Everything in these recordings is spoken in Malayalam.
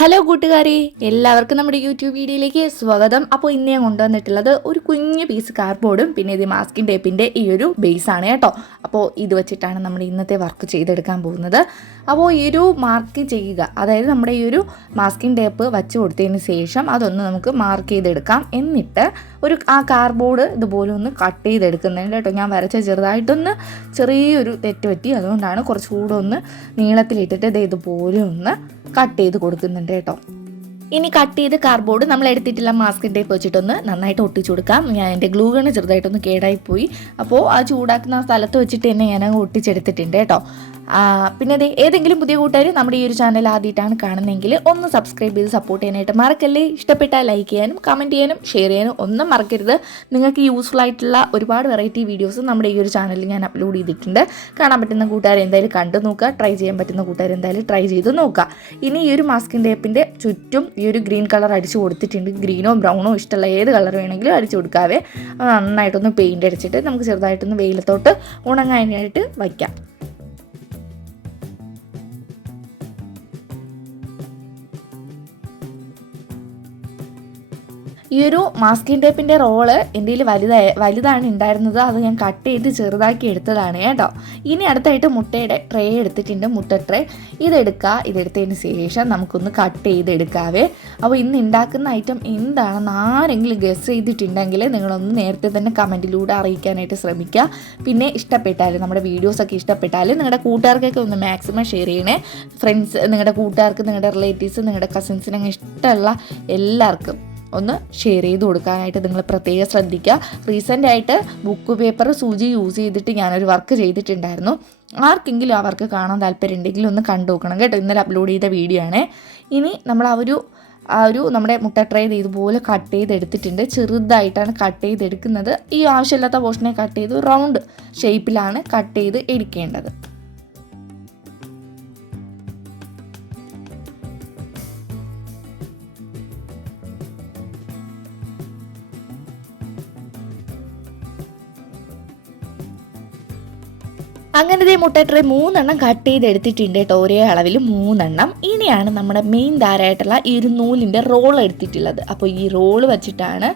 ഹലോ കൂട്ടുകാരെ. എല്ലാവർക്കും നമ്മുടെ യൂട്യൂബ് വീഡിയോയിലേക്ക് സ്വാഗതം. അപ്പോൾ ഇന്ന് ഞാൻ കൊണ്ടുവന്നിട്ടുള്ളത് ഒരു കുഞ്ഞു പീസ് കാർഡ്ബോർഡും പിന്നെ ഇത് മാസ്കിൻ ടേപ്പിന്റെ ഈ ഒരു ബേസാണ് കേട്ടോ. അപ്പോൾ ഇത് വെച്ചിട്ടാണ് നമ്മൾ ഇന്നത്തെ വർക്ക് ചെയ്തെടുക്കാൻ പോകുന്നത്. അപ്പോൾ ഈ ഒരു മാർക്ക് ചെയ്യുക. അതായത് നമ്മുടെ ഈ ഒരു മാസ്കിംഗ് ടേപ്പ് വച്ച് കൊടുത്തതിന് ശേഷം അതൊന്ന് നമുക്ക് മാർക്ക് ചെയ്തെടുക്കാം. എന്നിട്ട് ഒരു ആ കാർഡ്ബോർഡ് ഇതുപോലെ ഒന്ന് കട്ട് ചെയ്തെടുക്കുന്നുണ്ട് കേട്ടോ ഞാൻ വരച്ച ചെറുതായിട്ടൊന്ന് ചെറിയൊരു തെറ്റ് പറ്റി. അതുകൊണ്ടാണ് കുറച്ചുകൂടെ ഒന്ന് നീളത്തിലിട്ടിട്ട് ഇത് ഇതുപോലെ ഒന്ന് കട്ട് ചെയ്ത് കൊടുക്കുന്നുണ്ട് കേട്ടോ. ഇനി കട്ട് ചെയ്ത് കാർഡ്ബോർഡ് നമ്മൾ എടുത്തിട്ടുള്ള മാസ്കിൻ ടേപ്പ് വെച്ചിട്ടൊന്ന് നന്നായിട്ട് ഒട്ടിച്ചു കൊടുക്കാം. ഞാൻ എന്റെ ഗ്ലൂ ഗണ് ചെറുതായിട്ടൊന്ന് കേടായി പോയി. അപ്പോൾ ആ ചൂടാക്കുന്ന സ്ഥലത്ത് വെച്ചിട്ട് തന്നെ ഞാൻ ഒട്ടിച്ചെടുത്തിട്ടുണ്ട് കേട്ടോ. പിന്നെ ദേ ഏതെങ്കിലും പുതിയ കൂട്ടുകാർ നമ്മുടെ ഈ ഒരു ചാനൽ ആദ്യമായിട്ടാണ് കാണുന്നതെങ്കിൽ ഒന്ന് സബ്സ്ക്രൈബ് ചെയ്ത് സപ്പോർട്ട് ചെയ്യാനായിട്ട് മറക്കല്ലേ? ഇഷ്ടപ്പെട്ടാൽ ലൈക്ക് ചെയ്യാനും കമന്റ് ചെയ്യാനും ഷെയർ ചെയ്യാനും ഒന്നും മറക്കരുത്. നിങ്ങൾക്ക് യൂസ്ഫുൾ ആയിട്ടുള്ള ഒരുപാട് വെറൈറ്റി വീഡിയോസ് നമ്മുടെ ഈ ഒരു ചാനലിൽ ഞാൻ അപ്ലോഡ് ചെയ്തിട്ടുണ്ട്. കാണാൻ പറ്റുന്ന കൂട്ടുകാർ എന്തായാലും കണ്ടു നോക്കുക. ട്രൈ ചെയ്യാൻ പറ്റുന്ന കൂട്ടുകാർ എന്തായാലും ട്രൈ ചെയ്ത് നോക്കുക. ഇനി ഈ ഒരു മാസ്കിൻ ടേപ്പിന്റെ ചുറ്റും ഈ ഒരു ഗ്രീൻ കളർ അടിച്ചു കൊടുത്തിട്ടുണ്ട്. ഗ്രീനോ ബ്രൗണോ ഇഷ്ടമുള്ള ഏത് കളർ വേണമെങ്കിലും അടിച്ച് കൊടുക്കാവേ. നന്നായിട്ടൊന്ന് പെയിന്റ് അടിച്ചിട്ട് നമുക്ക് ചെറുതായിട്ടൊന്ന് വെയിലത്തോട്ട് ഉണങ്ങാനായിട്ട് വയ്ക്കാം. ഈ ഒരു മാസ്കിംഗ് ടേപ്പിന്റെ റോൾ എന്റെ കയ്യിൽ വലുതായ വലുതാണ് ഉണ്ടായിരുന്നത്. അത് ഞാൻ കട്ട് ചെയ്ത് ചെറുതാക്കി എടുത്തതാണ് കേട്ടോ. ഇനി അടുത്തായിട്ട് മുട്ടയുടെ ട്രേ എടുത്തിട്ടുണ്ട് മുട്ട ട്രേ ഇതെടുക്കുക ഇതെടുത്തതിന് ശേഷം നമുക്കൊന്ന് കട്ട് ചെയ്തെടുക്കാവേ. അപ്പോൾ ഇന്ന് ഉണ്ടാക്കുന്ന ഐറ്റം എന്താണെന്ന് ആരെങ്കിലും ഗസ് ചെയ്തിട്ടുണ്ടെങ്കിൽ നിങ്ങളൊന്ന് നേരത്തെ തന്നെ കമന്റിലൂടെ അറിയിക്കാനായിട്ട് ശ്രമിക്കുക പിന്നെ ഇഷ്ടപ്പെട്ടാൽ നമ്മുടെ വീഡിയോസൊക്കെ ഇഷ്ടപ്പെട്ടാൽ നിങ്ങളുടെ കൂട്ടുകാർക്കൊക്കെ ഒന്ന് മാക്സിമം ഷെയർ ചെയ്യണേ. ഫ്രണ്ട്സ് നിങ്ങളുടെ കൂട്ടുകാർക്ക് നിങ്ങളുടെ റിലേറ്റീവ്സ് നിങ്ങളുടെ കസിൻസിനൊക്കെ ഇഷ്ടമുള്ള എല്ലാവർക്കും. ഒന്ന് ഷെയർ ചെയ്ത് കൊടുക്കാനായിട്ട് നിങ്ങൾ പ്രത്യേകം ശ്രദ്ധിക്കുക. റീസെന്റ് ആയിട്ട് ബുക്ക് പേപ്പർ സൂചി യൂസ് ചെയ്തിട്ട് ഞാനൊരു വർക്ക് ചെയ്തിട്ടുണ്ടായിരുന്നു. ആർക്കെങ്കിലും ആ വർക്ക് കാണാൻ താല്പര്യം ഉണ്ടെങ്കിൽ ഒന്ന് കണ്ടു നോക്കണം കേട്ടോ. ഇന്നലെ അപ്ലോഡ് ചെയ്ത വീഡിയോ ആണ്. ഇനി നമ്മൾ ആ ഒരു ആ ഒരു നമ്മുടെ മുട്ട ട്രേ ഇതുപോലെ കട്ട് ചെയ്തെടുത്തിട്ടുണ്ട് ചെറുതായിട്ടാണ് കട്ട് ചെയ്തെടുക്കുന്നത് ഈ ആവശ്യമില്ലാത്ത പോർഷനെ കട്ട് ചെയ്ത് റൗണ്ട് ഷേപ്പിലാണ് കട്ട് ചെയ്ത് എടുക്കേണ്ടത്. അങ്ങനെ മുട്ട ട്രേ മൂന്നെണ്ണം കട്ട് ചെയ്ത് എടുത്തിട്ടുണ്ട് കേട്ടോ ഒരേ അളവിൽ മൂന്നെണ്ണം. ഇനിയാണ് നമ്മുടെ മെയിൻ ധാരായിട്ടുള്ള ഈ ഒരു നൂലിന്റെ റോൾ എടുത്തിട്ടുള്ളത്. അപ്പോൾ ഈ റോൾ വെച്ചിട്ടാണ്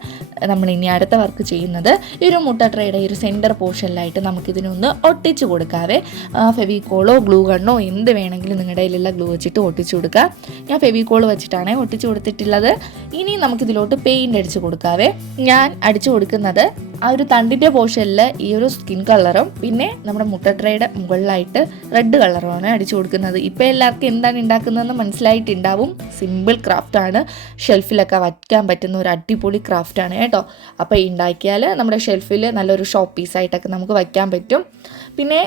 നമ്മൾ ഇനി അടുത്ത വർക്ക് ചെയ്യുന്നത് ഈ ഒരു മുട്ട ട്രേയുടെ ഈ ഒരു സെന്റർ പോർഷനിലായിട്ട് നമുക്കിതിനൊന്ന് ഒട്ടിച്ചു കൊടുക്കാതെ ഫെവിക്കോളോ ഗ്ലൂ ഗണ്ണോ എന്ത് വേണമെങ്കിലും നിങ്ങളുടെ കയ്യിലുള്ള ഗ്ലൂ വെച്ചിട്ട് ഒട്ടിച്ചു കൊടുക്കുക ഞാൻ ഫെവിക്കോൾ വെച്ചിട്ടാണ് ഒട്ടിച്ചു കൊടുത്തിട്ടുള്ളത്. ഇനി നമുക്കിതിലോട്ട് പെയിന്റ് അടിച്ചു കൊടുക്കാതെ ഞാൻ അടിച്ചു കൊടുക്കുന്നത് ആ ഒരു തണ്ടിന്റെ പോർഷനിൽ ഈ ഒരു സ്കിൻ കളറും പിന്നെ നമ്മുടെ മുട്ട ട്രേയുടെ മുകളിലായിട്ട് റെഡ് കളറുമാണ് അടിച്ചു കൊടുക്കുന്നത്. ഇപ്പോൾ എല്ലാവർക്കും എന്താണ് ഉണ്ടാക്കുന്നതെന്ന് മനസ്സിലായിട്ടുണ്ടാവും. സിമ്പിൾ ക്രാഫ്റ്റാണ് ഷെൽഫിലൊക്കെ വയ്ക്കാൻ പറ്റുന്ന ഒരു അടിപൊളി ക്രാഫ്റ്റാണ് കേട്ടോ. അപ്പോൾ ഉണ്ടാക്കിയാൽ നമ്മുടെ ഷെൽഫിൽ നല്ലൊരു ഷോപ്പ് പീസായിട്ടൊക്കെ നമുക്ക് വയ്ക്കാൻ പറ്റും. പിന്നെ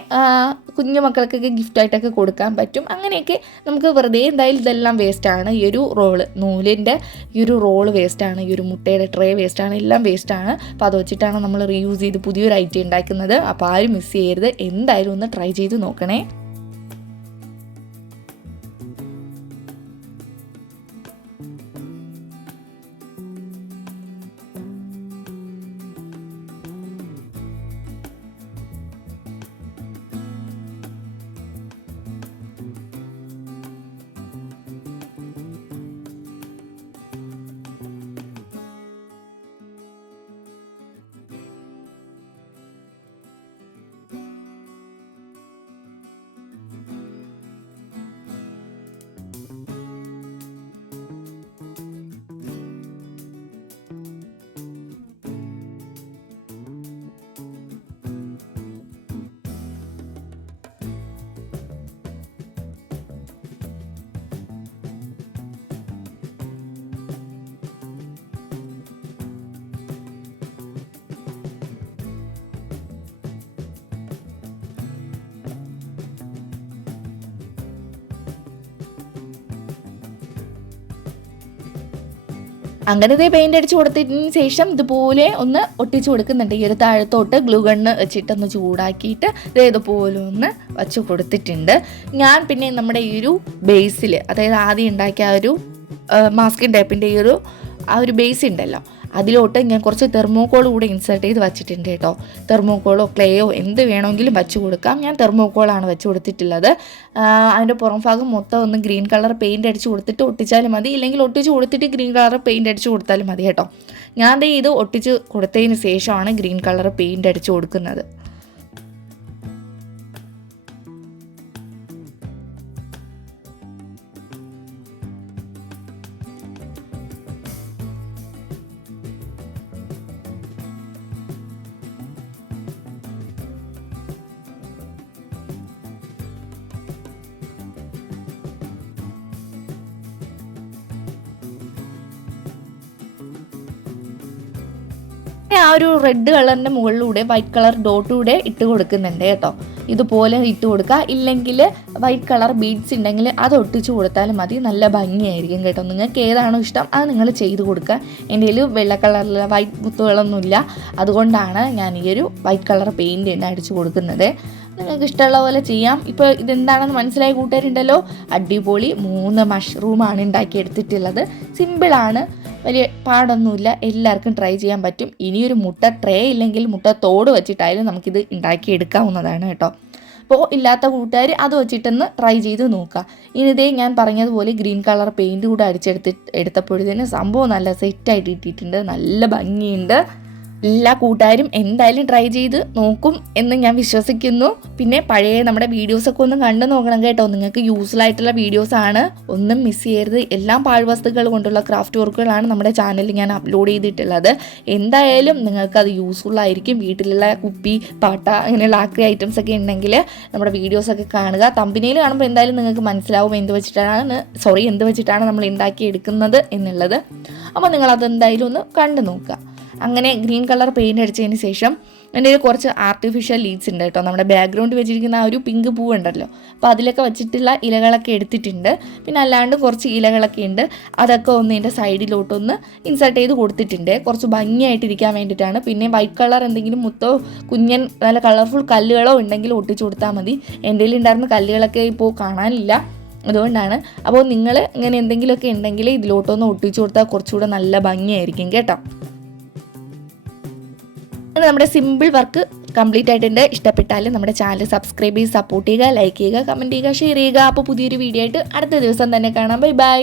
കുഞ്ഞു മക്കൾക്കൊക്കെ ഗിഫ്റ്റായിട്ടൊക്കെ കൊടുക്കാൻ പറ്റും. അങ്ങനെയൊക്കെ നമുക്ക് വെറുതെ എന്തായാലും ഇതെല്ലാം വേസ്റ്റാണ് ഈ ഒരു റോൾ നൂലിന്റെ ഈ ഒരു റോൾ വേസ്റ്റാണ് ഈ ഒരു മുട്ടയുടെ ട്രേ വേസ്റ്റാണ് എല്ലാം വേസ്റ്റാണ് അപ്പോൾ അത് വെച്ചിട്ടാണ് നമ്മൾ റീയൂസ് ചെയ്ത് പുതിയൊരു ഐറ്റം ഉണ്ടാക്കുന്നത്. അപ്പോൾ ആരും മിസ് ചെയ്യരുത്. എന്തായാലും ഒന്ന് ട്രൈ ചെയ്ത് നോക്കണേ. അങ്ങനത്തെ പെയിന്റ് അടിച്ച് കൊടുത്തതിന് ശേഷം ഇതുപോലെ ഒന്ന് ഒട്ടിച്ചു കൊടുക്കുന്നുണ്ട്. ഈ ഒരു താഴത്തോട്ട് ഗ്ലൂ ഗണ്ണ് വെച്ചിട്ടൊന്ന് ചൂടാക്കിയിട്ട് ഇതേതുപോലെ ഒന്ന് വച്ച് കൊടുത്തിട്ടുണ്ട്. ഞാൻ പിന്നെ നമ്മുടെ ഈ ഒരു ബേസിൽ അതായത് ആദ്യം ഉണ്ടാക്കിയ ആ ഒരു മാസ്കിൻ ടൈപ്പിന്റെ ഈ ഒരു ആ ഒരു ബേസ് ഉണ്ടല്ലോ അതിലോട്ട് ഞാൻ കുറച്ച് തെർമോക്കോൾ കൂടെ ഇൻസേർട്ട് ചെയ്ത് വെച്ചിട്ടുണ്ട് കേട്ടോ. തെർമോക്കോളോ ക്ലേയോ എന്ത് വേണമെങ്കിലും വെച്ച് കൊടുക്കാം. ഞാൻ തെർമോക്കോളാണ് വെച്ച് കൊടുത്തിട്ടുള്ളത്. അതിന്റെ പുറം ഭാഗം മൊത്തം ഒന്ന് ഗ്രീൻ കളർ പെയിന്റ് അടിച്ച് കൊടുത്തിട്ട് ഒട്ടിച്ചാലും മതി. ഇല്ലെങ്കിൽ ഒട്ടിച്ച് കൊടുത്തിട്ട് ഗ്രീൻ കളർ പെയിന്റ് അടിച്ച് കൊടുത്താലും മതി കേട്ടോ. ഞാൻ ഇത് ഒട്ടിച്ച് കൊടുത്തതിന് ശേഷമാണ് ഗ്രീൻ കളർ പെയിന്റ് അടിച്ച് കൊടുക്കുന്നത്. ആ ഒരു റെഡ് കളറിന്റെ മുകളിലൂടെ വൈറ്റ് കളർ ഡോട്ടിലൂടെ ഇട്ട് കൊടുക്കുന്നുണ്ട് കേട്ടോ. ഇതുപോലെ ഇട്ട് കൊടുക്കുക. ഇല്ലെങ്കിൽ വൈറ്റ് കളർ ബീഡ്സ് ഉണ്ടെങ്കിൽ അത് ഒട്ടിച്ച് കൊടുത്താലും മതി. നല്ല ഭംഗിയായിരിക്കും കേട്ടോ. നിങ്ങൾക്ക് ഏതാണോ ഇഷ്ടം അത് നിങ്ങൾ ചെയ്ത് കൊടുക്കുക. എന്റെ കയ്യിൽ വെള്ള കളറിലെ വൈറ്റ് മുത്തുകളൊന്നുമില്ല അതുകൊണ്ടാണ് ഞാൻ ഈ ഒരു വൈറ്റ് കളർ പെയിന്റ് തന്നെ അടിച്ചു കൊടുക്കുന്നത്. നിങ്ങൾക്ക് ഇഷ്ടമുള്ള പോലെ ചെയ്യാം. ഇപ്പോൾ ഇതെന്താണെന്ന് മനസ്സിലായി കൂട്ടുകാരുണ്ടല്ലോ? അടിപൊളി മൂന്ന് മഷ്റൂമാണ് ഉണ്ടാക്കി എടുത്തിട്ടുള്ളത് സിമ്പിളാണ് വലിയ പാടൊന്നുമില്ല. എല്ലാവർക്കും ട്രൈ ചെയ്യാൻ പറ്റും. ഇനിയൊരു മുട്ട ട്രേ ഇല്ലെങ്കിൽ മുട്ട തോട് വെച്ചിട്ടായാലും നമുക്കിത് ഉണ്ടാക്കിയെടുക്കാവുന്നതാണ് കേട്ടോ. അപ്പോൾ ഇല്ലാത്ത കൂട്ടുകാർ അത് വെച്ചിട്ടൊന്ന് ട്രൈ ചെയ്ത് നോക്കുക. ഇനി ഇതേ ഞാൻ പറഞ്ഞതുപോലെ ഗ്രീൻ കളർ പെയിന്റ് കൂടെ അടിച്ചെടുത്ത് എടുത്തപ്പോഴത്തേന് സംഭവം നല്ല സെറ്റായിട്ട് ഇട്ടിട്ടുണ്ട് നല്ല ഭംഗിയുണ്ട്. എല്ലാ കൂട്ടുകാരും എന്തായാലും ട്രൈ ചെയ്ത് നോക്കും എന്ന് ഞാൻ വിശ്വസിക്കുന്നു. പിന്നെ പഴയ നമ്മുടെ വീഡിയോസൊക്കെ ഒന്ന് കണ്ടു നോക്കണം കേട്ടോ. നിങ്ങൾക്ക് യൂസ്ഫുൾ ആയിട്ടുള്ള വീഡിയോസ് ആണ്. ഒന്നും മിസ് ചെയ്യരുത്. എല്ലാം പാഴ്വസ്തുക്കൾ കൊണ്ടുള്ള ക്രാഫ്റ്റ് വർക്കുകളാണ് നമ്മുടെ ചാനലിൽ ഞാൻ അപ്ലോഡ് ചെയ്തിട്ടുള്ളത്. എന്തായാലും നിങ്ങൾക്ക് അത് യൂസ്ഫുൾ ആയിരിക്കും. വീട്ടിലുള്ള കുപ്പി പാട്ട അങ്ങനെയുള്ള ആക്രി ഐറ്റംസ് ഒക്കെ ഉണ്ടെങ്കിൽ നമ്മുടെ വീഡിയോസൊക്കെ കാണുക. തമ്പിനയിൽ കാണുമ്പോൾ എന്തായാലും നിങ്ങൾക്ക് മനസ്സിലാവും എന്ത് വെച്ചിട്ടാണ് സോറി എന്ത് വെച്ചിട്ടാണ് നമ്മൾ ഉണ്ടാക്കി എടുക്കുന്നത് എന്നുള്ളത്. അപ്പോൾ നിങ്ങൾ അതെന്തായാലും ഒന്ന് കണ്ടു നോക്കുക. അങ്ങനെ ഗ്രീൻ കളർ പെയിന്റ് അടിച്ചതിന് ശേഷം എന്റെ കയ്യിൽ കുറച്ച് ആർട്ടിഫിഷ്യൽ ലീഡ്സ് ഉണ്ട് കേട്ടോ. നമ്മുടെ ബാക്ക്ഗ്രൗണ്ട് വെച്ചിരിക്കുന്ന ആ ഒരു പിങ്ക് പൂ ഉണ്ടല്ലോ. അപ്പോൾ അതിലൊക്കെ വെച്ചിട്ടുള്ള ഇലകളൊക്കെ എടുത്തിട്ടുണ്ട്. പിന്നെ അല്ലാണ്ട് കുറച്ച് ഇലകളൊക്കെ ഉണ്ട്. അതൊക്കെ ഒന്ന് എന്റെ സൈഡിലോട്ടൊന്ന് ഇൻസർട്ട് ചെയ്ത് കൊടുത്തിട്ടുണ്ട്. കുറച്ച് ഭംഗിയായിട്ടിരിക്കാൻ വേണ്ടിയിട്ടാണ്. പിന്നെ വൈറ്റ് കളർ എന്തെങ്കിലും മുത്തോ കുഞ്ഞൻ നല്ല കളർഫുൾ കല്ലുകളോ ഉണ്ടെങ്കിൽ ഒട്ടിച്ചു കൊടുത്താൽ മതി. എന്റെ ഉണ്ടായിരുന്ന കല്ലുകളൊക്കെ ഇപ്പോൾ കാണാനില്ല. അതുകൊണ്ടാണ്. അപ്പോൾ നിങ്ങൾ ഇങ്ങനെ എന്തെങ്കിലുമൊക്കെ ഉണ്ടെങ്കിൽ ഇതിലോട്ടൊന്ന് ഒട്ടിച്ചു കൊടുത്താൽ കുറച്ചുകൂടെ നല്ല ഭംഗിയായിരിക്കും കേട്ടോ. അങ്ങനെ നമ്മുടെ സിമ്പിൾ വർക്ക് കംപ്ലീറ്റ് ആയിട്ടുണ്ട്. ഇഷ്ടപ്പെട്ടാൽ നമ്മുടെ ചാനൽ സബ്സ്ക്രൈബ് ചെയ്ത് സപ്പോർട്ട് ചെയ്യുക ലൈക്ക് ചെയ്യുക കമന്റ് ചെയ്യുക ഷെയർ ചെയ്യുക. അപ്പോൾ പുതിയൊരു വീഡിയോ ആയിട്ട് അടുത്ത ദിവസം തന്നെ കാണാം. Bye bye